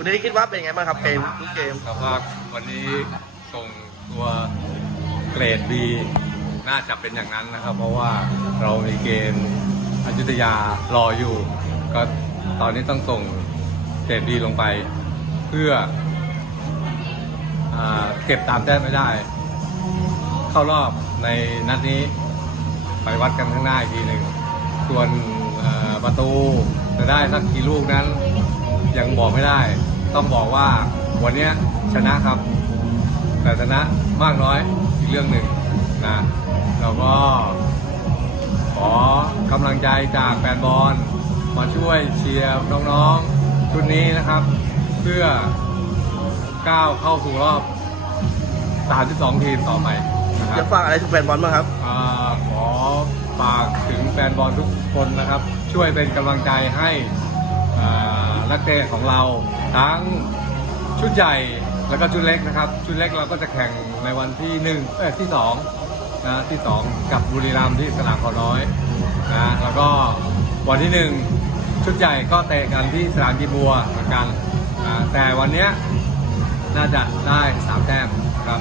วันนี้คิดว่าเป็นยังไงบ้างครับเกมทุกเกมสภาพวันนี้ส่งตัวเกรดดีน่าจะเป็นอย่างนั้นนะครับ เพราะว่าเรามีเกณฑ์อยุธยารออยู่ ก็ตอนนี้ต้องส่งเกรดดีลงไป เพื่ออาเก็บตามแต้มไม่ได้ เข้ารอบในนัดนี้ไปวัดกันข้างหน้าอีกทีหนึ่งส่วนเอ่อประตูจะได้สักกี่ลูกนั้น ยังบอกไม่ได้ ต้องบอกว่าวันเนี้ยชนะครับ แต่ชนะมากน้อยอีกเรื่องหนึ่งนะเราก็ขอกำลังใจจากแฟนบอลมาช่วยเชียร์น้องๆชุดนี้นะครับ เพื่อก้าวเข้าสู่รอบ 32 ทีมต่อไปนะคจะรับฝากอะไรถึงแฟนบอลบ้างครับ อ่าขอฝากถึงแฟนบอลทุกคนนะครับ ช่วยเป็นกำลังใจให้อ่า นักเตะของเราทั้งชุดใหญ่แล้วก็ชุดเล็กนะครับ ชุดเล็กเราก็จะแข่งในวันที่หนึ่งเออที่สองนะที่สองกับบุรีรัมย์ที่สนามเขาน้อยนะแล้วก็วันที่หนึ่งชุดใหญ่ก็เตะกันที่สนามกีบัวเหมือนกันนะแต่วันนี้น่าจะได้สามแต้มครับ